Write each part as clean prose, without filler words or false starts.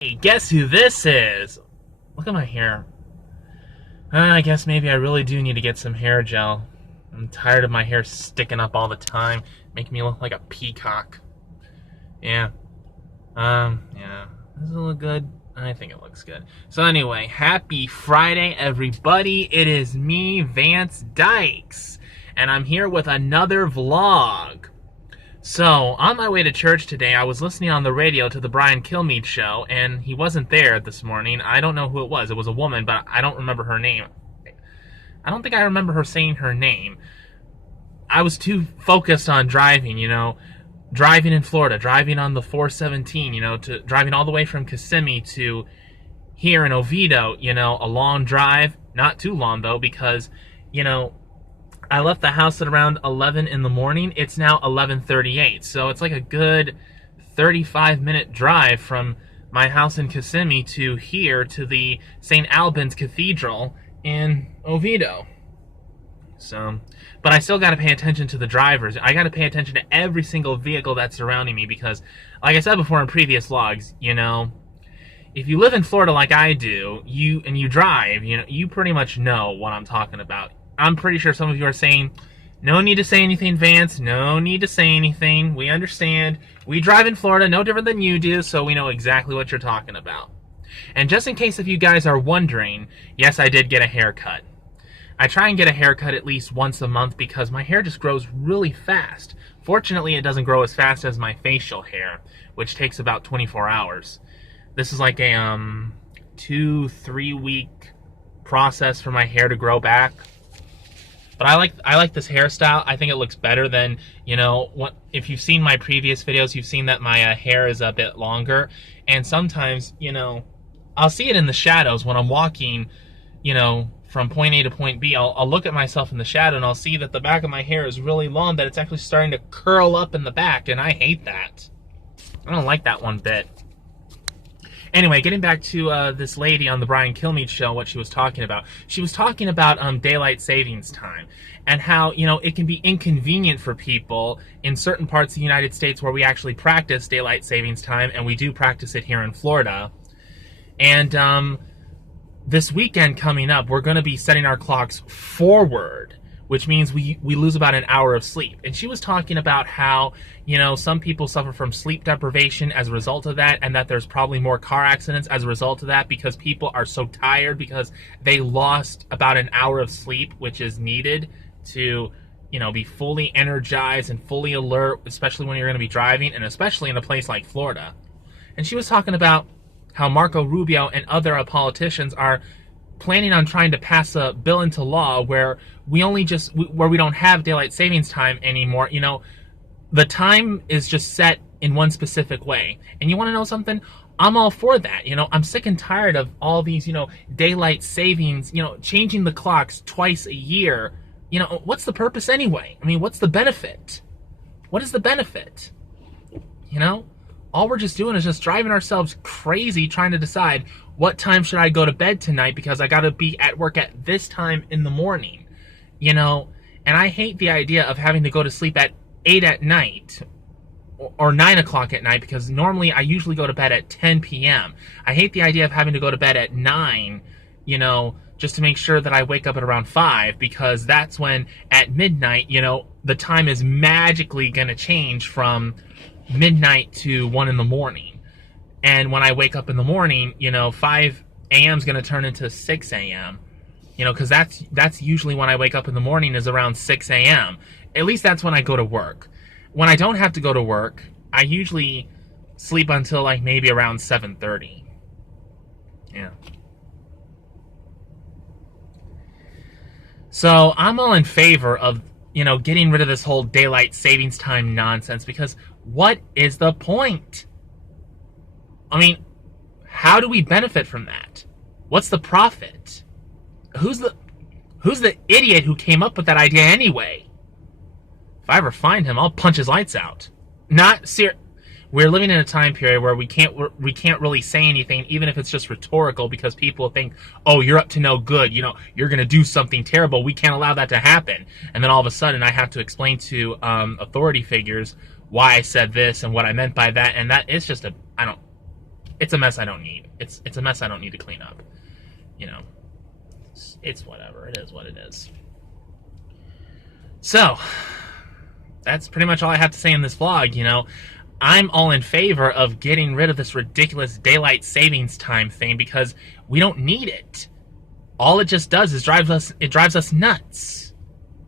Hey, guess who this is? Look at my hair. I guess maybe I really do need to get some hair gel. I'm tired of my hair sticking up all the time, making me look like a peacock. Yeah. Yeah. Does it look good? I think it looks good. So anyway, happy Friday, everybody. It is me, Vance Dykes, and I'm here with another vlog. So, on my way to church today, I was listening on the radio to the Brian Kilmeade show, and he wasn't there this morning. I don't know who it was. It was a woman, but I don't remember her name. I don't think I remember her saying her name. I was too focused on driving, driving in Florida, driving on the 417, to driving all the way from Kissimmee to here in Oviedo, a long drive. Not too long, though, because, I left the house at around 11 in the morning. It's now 11:38, so it's like a good 35-minute drive from my house in Kissimmee to here to the St. Albans Cathedral in Oviedo. So, but I still got to pay attention to the drivers. I got to pay attention to every single vehicle that's surrounding me because, like I said before in previous vlogs, if you live in Florida like I do, you drive, you pretty much know what I'm talking about. I'm pretty sure some of you are saying, no need to say anything, Vance. No need to say anything. We understand. We drive in Florida no different than you do, so we know exactly what you're talking about. And just in case if you guys are wondering, yes, I did get a haircut. I try and get a haircut at least once a month because my hair just grows really fast. Fortunately, it doesn't grow as fast as my facial hair, which takes about 24 hours. This is like a 2-3 week process for my hair to grow back. But I like this hairstyle. I think it looks better than, if you've seen my previous videos, you've seen that my hair is a bit longer. And sometimes, I'll see it in the shadows when I'm walking, from point A to point B. I'll look at myself in the shadow and I'll see that the back of my hair is really long, that it's actually starting to curl up in the back. And I hate that. I don't like that one bit. Anyway, getting back to this lady on the Brian Kilmeade show, what she was talking about. She was talking about daylight savings time and how, it can be inconvenient for people in certain parts of the United States where we actually practice daylight savings time, and we do practice it here in Florida. And this weekend coming up, we're going to be setting our clocks forward, which means we lose about an hour of sleep. And she was talking about how, some people suffer from sleep deprivation as a result of that, and that there's probably more car accidents as a result of that because people are so tired because they lost about an hour of sleep, which is needed to, be fully energized and fully alert, especially when you're going to be driving, and especially in a place like Florida. And she was talking about how Marco Rubio and other politicians are planning on trying to pass a bill into law where we don't have daylight savings time anymore. The time is just set in one specific way. And you want to know something? I'm all for that. I'm sick and tired of all these, daylight savings, changing the clocks twice a year. What's the purpose anyway? I mean, what's the benefit? What is the benefit? All we're just doing is just driving ourselves crazy trying to decide what time should I go to bed tonight because I got to be at work at this time in the morning, and I hate the idea of having to go to sleep at 8 at night or 9 o'clock at night because normally I usually go to bed at 10 p.m. I hate the idea of having to go to bed at 9, just to make sure that I wake up at around 5 because that's when at midnight, the time is magically going to change from midnight to 1 in the morning. And when I wake up in the morning, 5 a.m. is going to turn into 6 a.m. Because that's usually when I wake up in the morning is around 6 a.m. At least that's when I go to work. When I don't have to go to work, I usually sleep until like maybe around 7:30. Yeah. So I'm all in favor of, getting rid of this whole daylight savings time nonsense because what is the point? I mean, how do we benefit from that? What's the profit? Who's the idiot who came up with that idea anyway? If I ever find him, I'll punch his lights out. We're living in a time period where we can't really say anything, even if it's just rhetorical, because people think, oh, you're up to no good. You're going to do something terrible. We can't allow that to happen. And then all of a sudden, I have to explain to authority figures why I said this and what I meant by that. And that is just it's a mess I don't need. It's a mess I don't need to clean up. You know, it's whatever. It is what it is. So, that's pretty much all I have to say in this vlog, you know. I'm all in favor of getting rid of this ridiculous daylight savings time thing because we don't need it. All it just does is drives us nuts.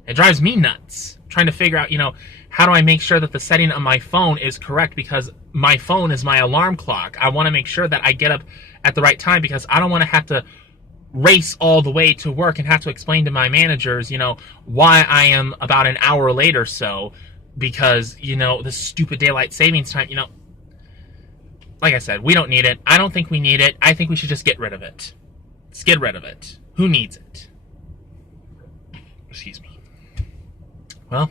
It drives me nuts trying to figure out, you know, how do I make sure that the setting on my phone is correct, because my phone is my alarm clock. I want to make sure that I get up at the right time because I don't want to have to race all the way to work and have to explain to my managers, you know, why I am about an hour late or so because, you know, the stupid daylight savings time, you know. Like I said, we don't need it. I don't think we need it. I think we should just get rid of it. Just get rid of it. Who needs it? Excuse me. Well,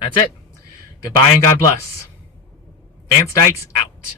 that's it. Goodbye and God bless. Vance Dykes out.